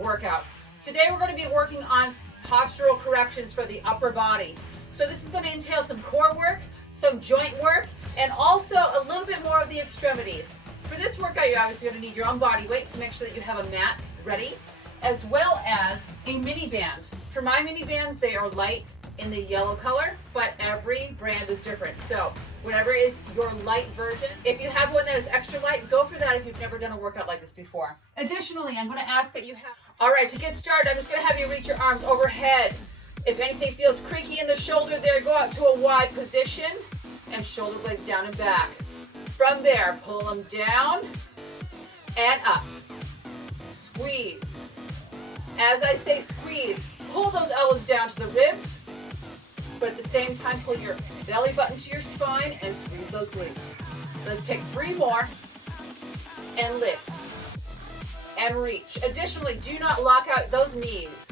workout. Today we're going to be working on postural corrections for the upper body. So this is going to entail some core work, some joint work, and also a little bit more of the extremities. For this workout, you're obviously going to need your own body weight, so make sure that you have a mat ready, as well as a mini band. For my mini bands, they are light in the yellow color, but every brand is different. So whatever is your light version, if you have one that is extra light, go for that if you've never done a workout like this before. Additionally, I'm going to ask that you have, all right, to get started, I'm just going to have you reach your arms overhead. If anything feels creaky in the shoulder there, go out to a wide position and shoulder blades down and back. From there, pull them down and up. Squeeze. As I say squeeze, pull those elbows down to the ribs, but at the same time, pull your belly button to your spine and squeeze those glutes. Let's take 3 more and lift and reach. Additionally, do not lock out those knees.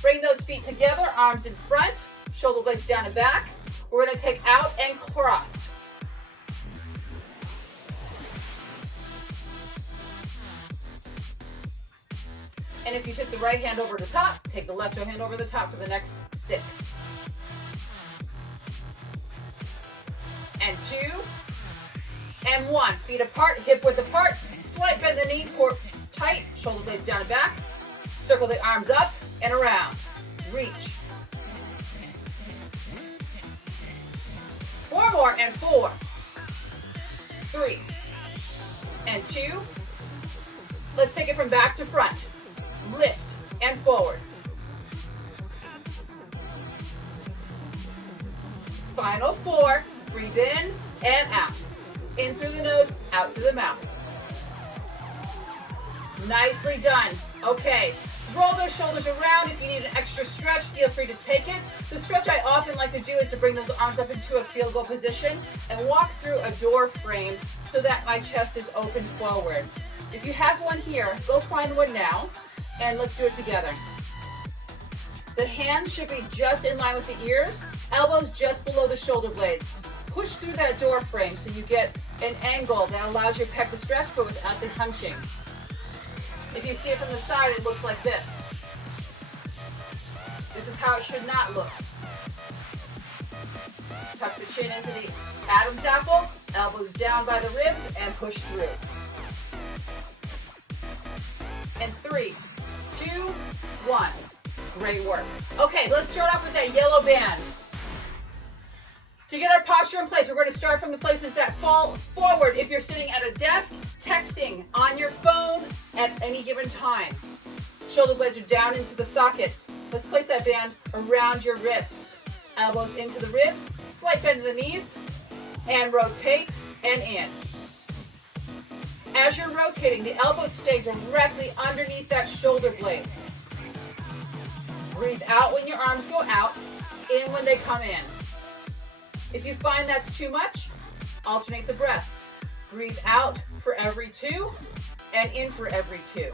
Bring those feet together, arms in front, shoulder blades down and back. We're going to take out and crossed. And if you took the right hand over the top, take the left hand over the top for the next 6. And 2. And 1. Feet apart, hip width apart. Slight bend the knee, core tight, shoulder blades down and back. Circle the arms up and around. Reach. 4 more and 4. 3. And 2. Let's take it from back to front. Lift and forward. Final 4. Breathe in and out. In through the nose, out through the mouth. Nicely done. Okay, roll those shoulders around. If you need an extra stretch, feel free to take it. The stretch I often like to do is to bring those arms up into a field goal position and walk through a door frame so that my chest is open forward. If you have one here, go find one now. And let's do it together. The hands should be just in line with the ears, elbows just below the shoulder blades. Push through that door frame so you get an angle that allows your pec to stretch but without the hunching. If you see it from the side, it looks like this. This is how it should not look. Tuck the chin into the Adam's apple, elbows down by the ribs, and push through. And 3, 2, 1. Great work. Okay, let's start off with that yellow band. To get our posture in place, we're going to start from the places that fall forward. If you're sitting at a desk, texting, on your phone at any given time. Shoulder blades are down into the sockets. Let's place that band around your wrists. Elbows into the ribs, slight bend to the knees, and rotate and in. As you're rotating, the elbows stay directly underneath that shoulder blade. Breathe out when your arms go out, in when they come in. If you find that's too much, alternate the breaths. Breathe out for every 2 and in for every 2.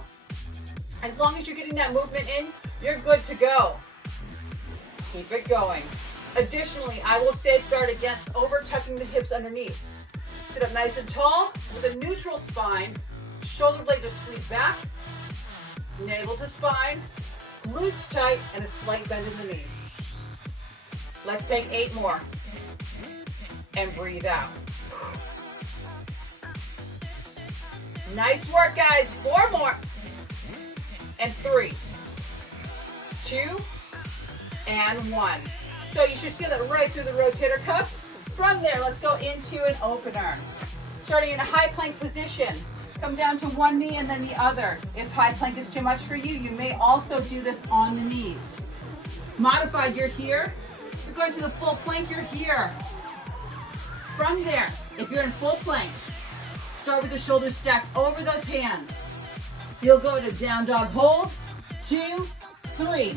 As long as you're getting that movement in, you're good to go. Keep it going. Additionally, I will safeguard against over-tucking the hips underneath. Sit up nice and tall with a neutral spine. Shoulder blades are squeezed back. Navel to spine. Glutes tight and a slight bend in the knee. Let's take 8 more. And breathe out. Nice work, guys. 4 more. And 3, 2, and 1. So you should feel that right through the rotator cuff. From there, let's go into an opener. Starting in a high plank position. Come down to one knee and then the other. If high plank is too much for you, you may also do this on the knees. Modified, you're here. You're going to the full plank, you're here. From there, if you're in full plank, start with the shoulders stacked over those hands. You'll go to down dog hold, 2, 3,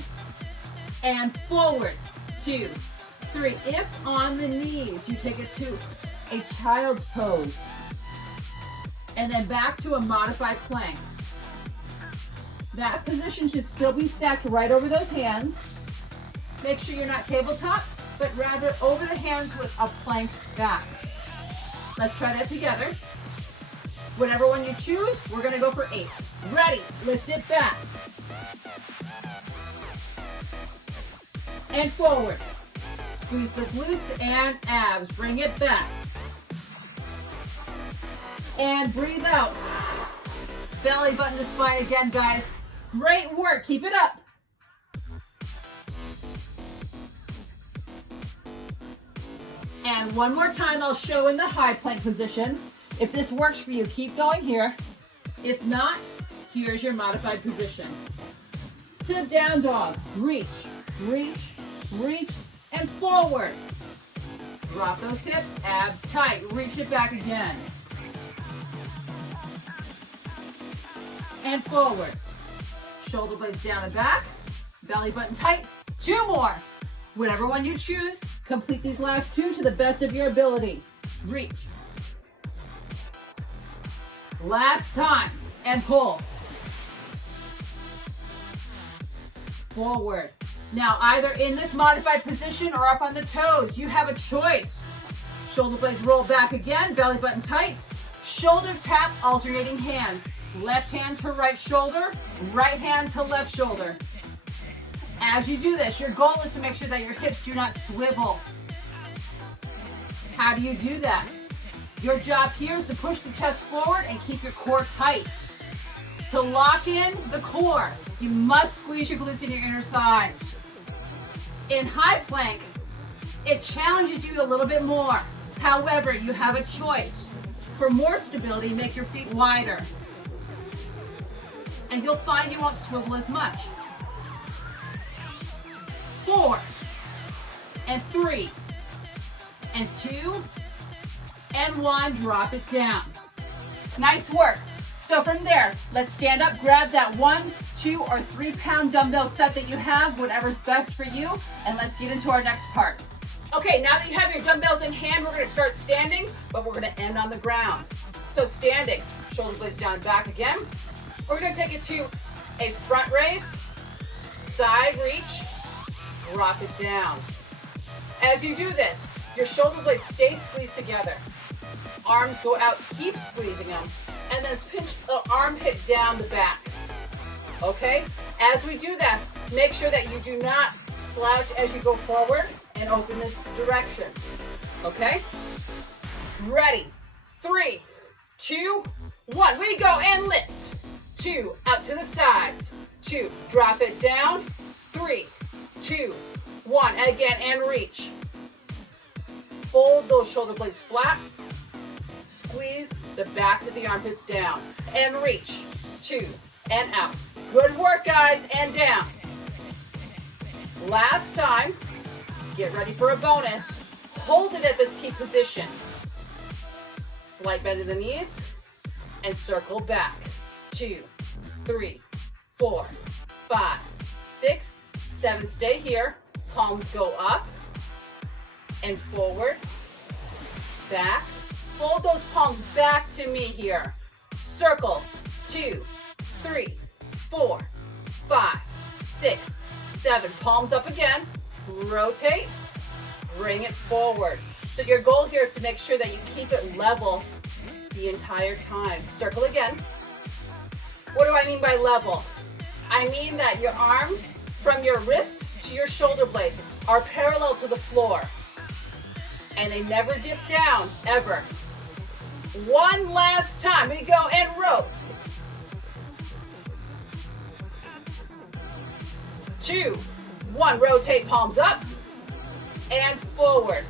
and forward, 2, 3. If on the knees, you take it to a child's pose. And then back to a modified plank. That position should still be stacked right over those hands. Make sure you're not tabletop, but rather over the hands with a plank back. Let's try that together. Whatever one you choose, we're gonna go for 8. Ready, lift it back. And forward. Squeeze the glutes and abs. Bring it back. And breathe out. Belly button to spine again, guys. Great work. Keep it up. And one more time, I'll show in the high plank position. If this works for you, keep going here. If not, here's your modified position. To down dog. Reach, reach, reach, and forward. Drop those hips, abs tight. Reach it back again. And forward. Shoulder blades down and back. Belly button tight. 2 more. Whatever one you choose, complete these last 2 to the best of your ability. Reach. Last time. And pull. Forward. Now, either in this modified position or up on the toes, you have a choice. Shoulder blades roll back again, belly button tight. Shoulder tap, alternating hands. Left hand to right shoulder, right hand to left shoulder. As you do this, your goal is to make sure that your hips do not swivel. How do you do that? Your job here is to push the chest forward and keep your core tight. To lock in the core, you must squeeze your glutes and your inner thighs. In high plank, it challenges you a little bit more. However, you have a choice. For more stability, make your feet wider. And you'll find you won't swivel as much. 4, and 3, and 2, and 1, drop it down. Nice work. So from there, let's stand up, grab that 1, 2, or 3 pound dumbbell set that you have, whatever's best for you, and let's get into our next part. Okay, now that you have your dumbbells in hand, we're gonna start standing, but we're gonna end on the ground. So standing, shoulder blades down and back again. We're gonna take it to a front raise, side reach, drop it down. As you do this, your shoulder blades stay squeezed together. Arms go out, keep squeezing them, and then pinch the armpit down the back. Okay? As we do this, make sure that you do not slouch as you go forward and open this direction. Okay? Ready? 3, 2, 1. We go and lift. 2, out to the sides. 2, drop it down. 3, 2, 1. And again, and reach. Fold those shoulder blades flat. Squeeze the backs of the armpits down. And reach. 2, and out. Good work, guys, and down. Last time. Get ready for a bonus. Hold it at this T position. Slight bend in the knees. And circle back. 2, 3, 4, 5, 6, 7. Stay here. Palms go up and forward, back. Fold those palms back to me here. Circle. 2, 3, 4, 5, 6, 7. Palms up again. Rotate. Bring it forward. So your goal here is to make sure that you keep it level the entire time. Circle again. What do I mean by level? I mean that your arms from your wrists to your shoulder blades are parallel to the floor. And they never dip down, ever. One last time. We go and row. 2, 1. Rotate, palms up and forward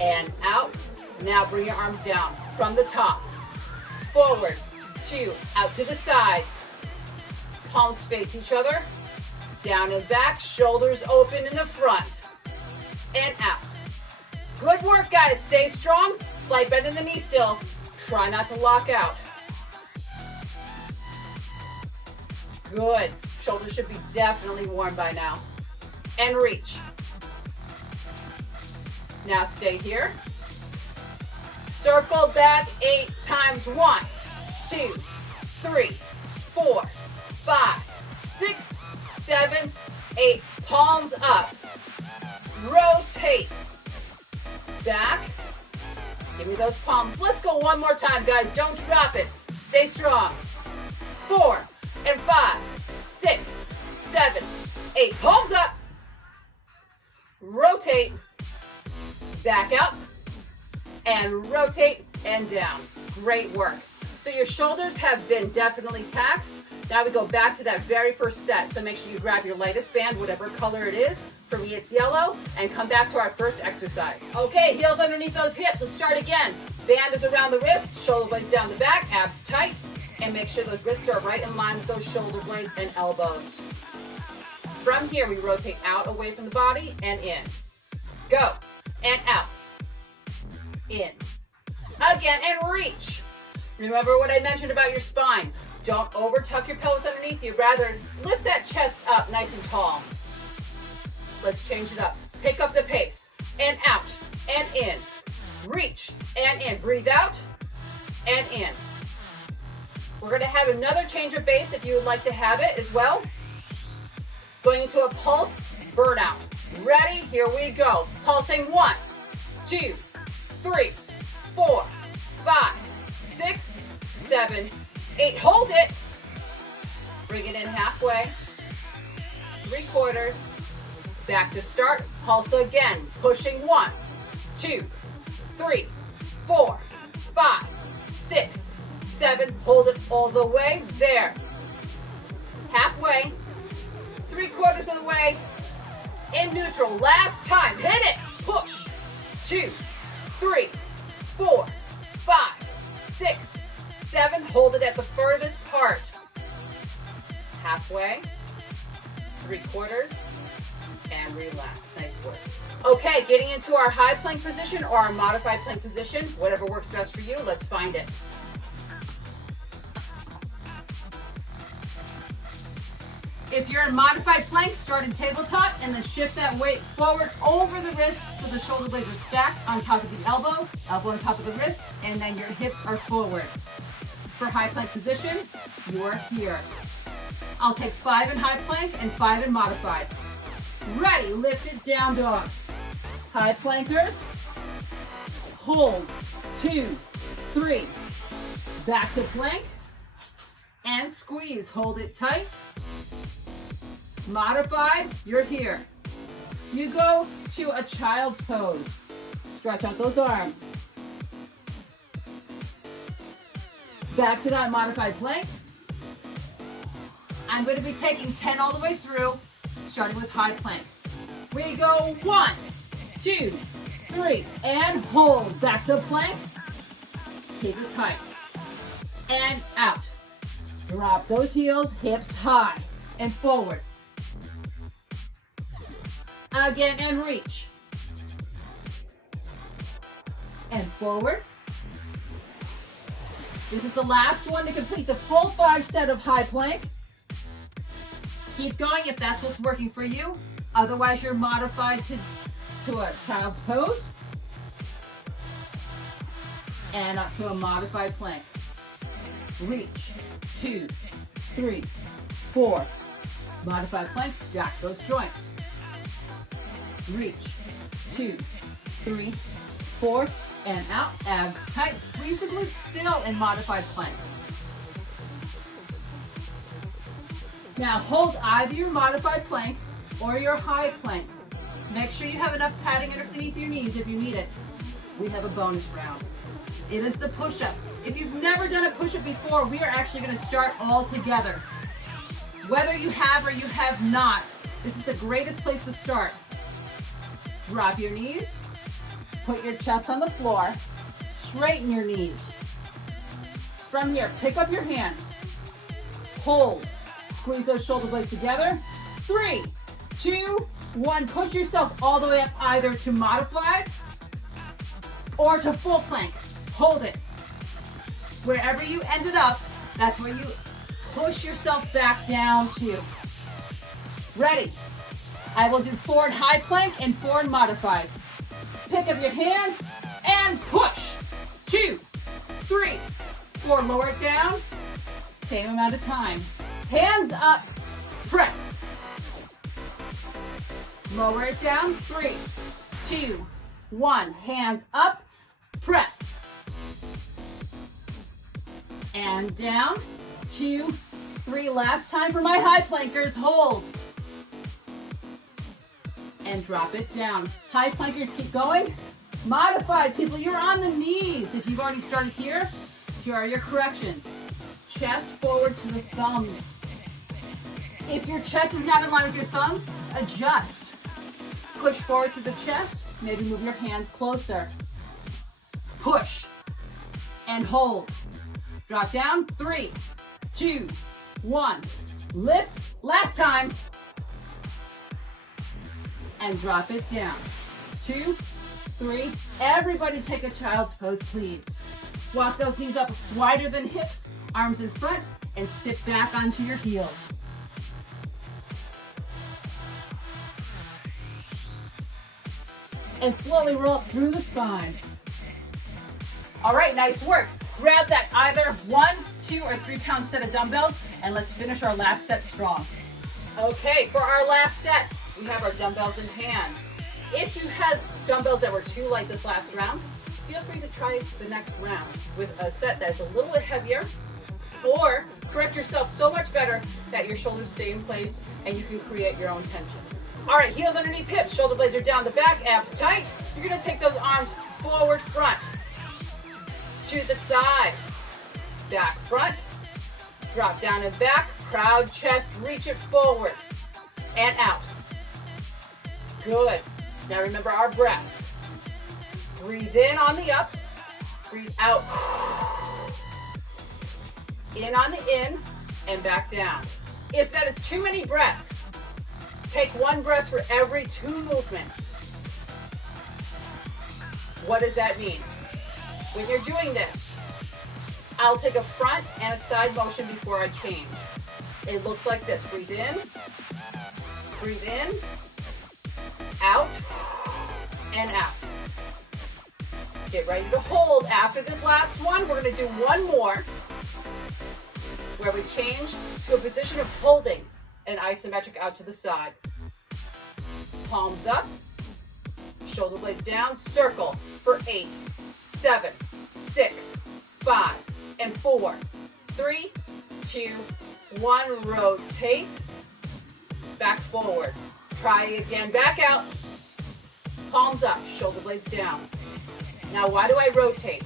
and out. Now bring your arms down from the top. Forward. 2, out to the sides. Palms face each other. Down and back, shoulders open in the front. And out. Good work, guys. Stay strong. Slight bend in the knee still. Try not to lock out. Good. Shoulders should be definitely warm by now. And reach. Now stay here. Circle back 8 times. 1, 2, 3, 4, 5, 6, 7, 8. Palms up. Rotate. Back. Give me those palms. Let's go one more time, guys. Don't drop it. Stay strong. 4, and 5, 6, 7, 8. Palms up. Rotate. Back up. And rotate and down. Great work. So your shoulders have been definitely taxed. Now we go back to that very first set. So make sure you grab your lightest band, whatever color it is. For me, it's yellow. And come back to our first exercise. Okay, heels underneath those hips. Let's start again. Band is around the wrist, shoulder blades down the back, abs tight. And make sure those wrists are right in line with those shoulder blades and elbows. From here, we rotate out away from the body and in. Go. And out. In. Again, and reach. Remember what I mentioned about your spine. Don't over tuck your pelvis underneath you. Rather, lift that chest up nice and tall. Let's change it up. Pick up the pace. And out. And in. Reach. And in. Breathe out. And in. We're going to have another change of base if you would like to have it as well. Going into a pulse burnout. Ready? Here we go. Pulsing 1, 2, 3, 4, 5, 6, 7, 8. Hold it. Bring it in halfway. 3/4. Back to start. Pulse again. Pushing 1, 2, 3, 4, 5, 6, 7. Hold it all the way. There. Halfway. 3/4 of the way. In neutral. Last time. Hit it. Push. 2, 3, 4, 5, 6, 7. Hold it at the furthest part. Halfway. 3/4. And relax. Nice work. Okay, getting into our high plank position or our modified plank position. Whatever works best for you. Let's find it. If you're in modified plank, start in tabletop and then shift that weight forward over the wrists so the shoulder blades are stacked on top of the elbow on top of the wrists, and then your hips are forward. For high plank position, you're here. I'll take 5 in high plank and 5 in modified. Ready, lift it, down dog. High plankers, hold, 2, 3, back to plank, and squeeze, hold it tight. Modified, you're here. You go to a child's pose. Stretch out those arms. Back to that modified plank. I'm going to be taking 10 all the way through, starting with high plank. We go 1, 2, 3, and hold. Back to plank. Keep it tight. And out. Drop those heels, hips high, and forward. Again, and reach. And forward. This is the last one to complete the full 5 set of high plank. Keep going if that's what's working for you. Otherwise, you're modified to a child's pose. And up to a modified plank. Reach. 2, 3, 4. Modified plank, stack those joints. Reach. 2, 3, 4, and out. Abs tight. Squeeze the glutes still in modified plank. Now hold either your modified plank or your high plank. Make sure you have enough padding underneath your knees if you need it. We have a bonus round. It is the push-up. If you've never done a push-up before, we are actually going to start all together. Whether you have or you have not, this is the greatest place to start. Drop your knees, put your chest on the floor, straighten your knees. From here, pick up your hands, hold, squeeze those shoulder blades together. 3, 2, 1, push yourself all the way up either to modified or to full plank. Hold it. Wherever you ended up, that's where you push yourself back down to. Ready? I will do 4 in high plank and 4 in modified. Pick up your hands and push. 2, 3, 4. Lower it down. Same amount of time. Hands up. Press. Lower it down. 3, 2, 1. Hands up. Press. And down. 2, 3, last time for my high plankers. Hold. And drop it down. High plankers, keep going. Modified people, you're on the knees. If you've already started here are your corrections. Chest forward to the thumbs. If your chest is not in line with your thumbs, adjust. Push forward to the chest, maybe move your hands closer. Push and hold. Drop down, 3, 2, 1. Lift, last time. And drop it down. 2, 3. Everybody take a child's pose, please. Walk those knees up wider than hips, arms in front, and sit back onto your heels. And slowly roll up through the spine. All right, nice work. Grab that either 1, 2, or 3 pound set of dumbbells, and let's finish our last set strong. Okay, for our last set, we have our dumbbells in hand. If you had dumbbells that were too light this last round, feel free to try the next round with a set that's a little bit heavier, or correct yourself so much better that your shoulders stay in place and you can create your own tension. All right, heels underneath hips, shoulder blades are down the back, abs tight. You're gonna take those arms forward, front, to the side, back, front, drop down and back, proud chest, reach it forward, and out. Good. Now remember our breath. Breathe in on the up, breathe out. In on the in, and back down. If that is too many breaths, take 1 breath for every 2 movements. What does that mean? When you're doing this, I'll take a front and a side motion before I change. It looks like this. Breathe in, out, and out. Get ready to hold. After this last one, we're going to do 1 more where we change to a position of holding an isometric out to the side. Palms up, shoulder blades down, circle for 8, 7, 6, 5, and 4, 3, 2, 1. Rotate, back forward. Try again, back out, palms up, shoulder blades down. Now, why do I rotate?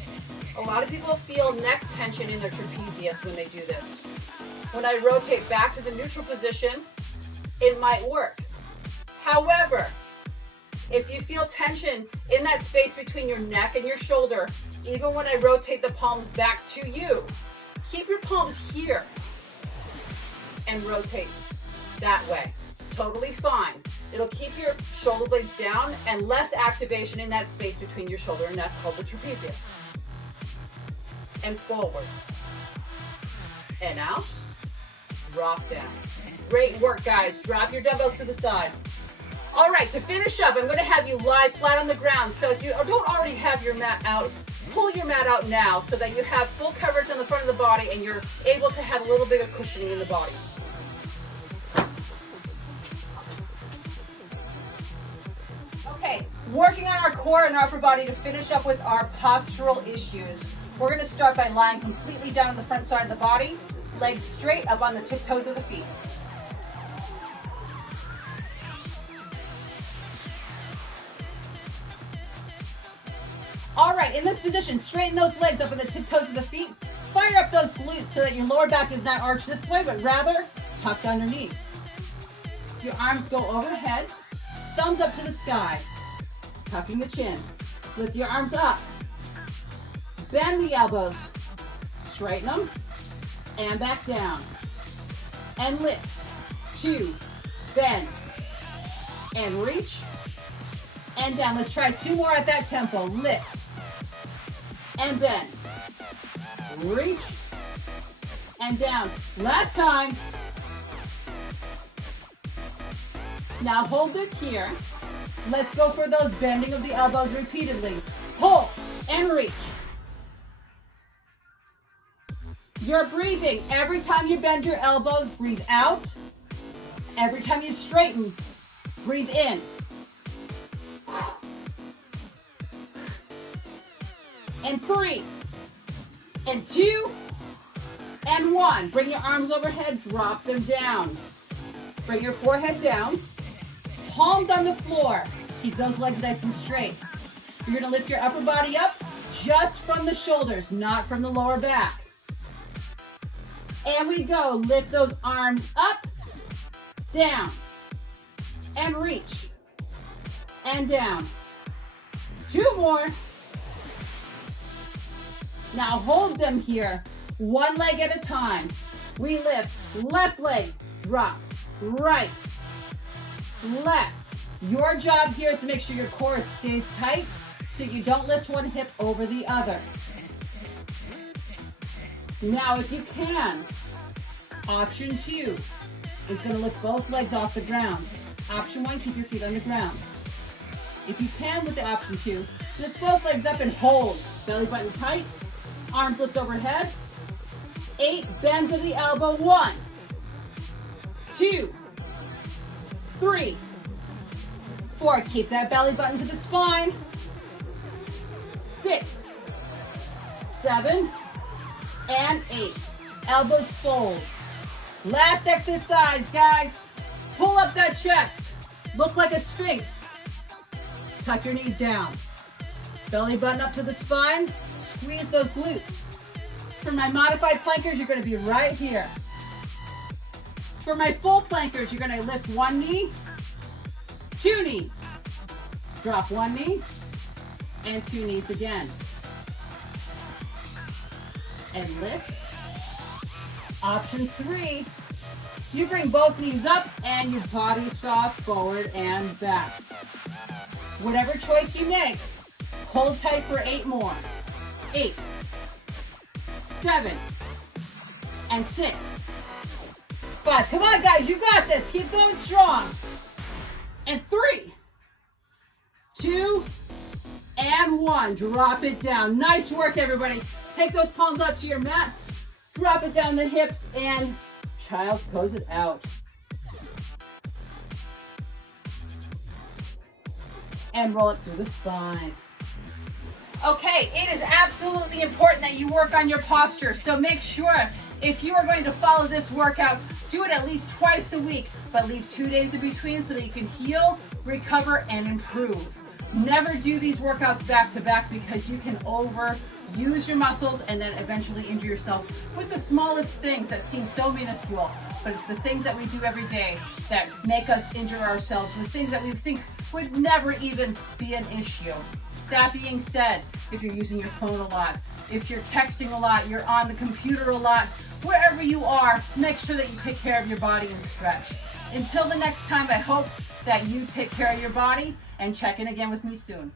A lot of people feel neck tension in their trapezius when they do this. When I rotate back to the neutral position, it might work. However, if you feel tension in that space between your neck and your shoulder, even when I rotate the palms back to you, keep your palms here and rotate that way. Totally fine. It'll keep your shoulder blades down and less activation in that space between your shoulder and neck called the trapezius. And forward. And out. Rock down. Great work, guys. Drop your dumbbells to the side. All right, to finish up, I'm going to have you lie flat on the ground. So if you don't already have your mat out, pull your mat out now so that you have full coverage on the front of the body and you're able to have a little bit of cushioning in the body. Okay, working on our core and upper body to finish up with our postural issues. We're going to start by lying completely down on the front side of the body, legs straight up on the tiptoes of the feet. All right, in this position, straighten those legs up on the tiptoes of the feet. Fire up those glutes so that your lower back is not arched this way, but rather tucked underneath. Your arms go overhead, thumbs up to the sky, tucking the chin. Lift your arms up. Bend the elbows. Straighten them. And back down. And lift. 2. Bend. And reach. And down. Let's try 2 more at that tempo. Lift. And bend. Reach. And down. Last time. Now hold this here. Let's go for those bending of the elbows repeatedly. Hold and reach. You're breathing. Every time you bend your elbows, breathe out. Every time you straighten, breathe in. And 3, and 2, and 1. Bring your arms overhead, drop them down. Bring your forehead down, palms on the floor. Keep those legs nice and straight. You're gonna lift your upper body up just from the shoulders, not from the lower back. And we go, lift those arms up, down, and reach, and down. 2 more. Now hold them here, one leg at a time. We lift, left leg, drop, right, left. Your job here is to make sure your core stays tight so you don't lift one hip over the other. Now, if you can, option 2 is going to lift both legs off the ground. Option 1, keep your feet on the ground. If you can with the option 2, lift both legs up and hold. Belly button tight, arms lift overhead. 8, bends of the elbow. 1, 2, 3, 4. Keep that belly button to the spine. 6, 7, and 8. Elbows fold. Last exercise, guys. Pull up that chest. Look like a sphinx. Tuck your knees down. Belly button up to the spine. Squeeze those glutes. For my modified plankers, you're going to be right here. For my full plankers, you're going to lift 1 knee, 2 knees. Drop 1 knee, and 2 knees again. And lift. Option 3, you bring both knees up and your body soft forward and back. Whatever choice you make, hold tight for 8 more. 8, 7, and 6, 5. Come on, guys, you got this. Keep going strong. And 3, 2, and 1. Drop it down. Nice work, everybody. Take those palms out to your mat. Drop it down the hips and child's pose it out. And roll it through the spine. Okay, it is absolutely important that you work on your posture. So make sure if you are going to follow this workout, do it at least twice a week, but leave 2 days in between so that you can heal, recover, and improve. Never do these workouts back to back because you can overuse your muscles and then eventually injure yourself with the smallest things that seem so minuscule. But it's the things that we do every day that make us injure ourselves with things that we think would never even be an issue. That being said, if you're using your phone a lot, if you're texting a lot, you're on the computer a lot, wherever you are, make sure that you take care of your body and stretch. Until the next time, I hope that you take care of your body and check in again with me soon.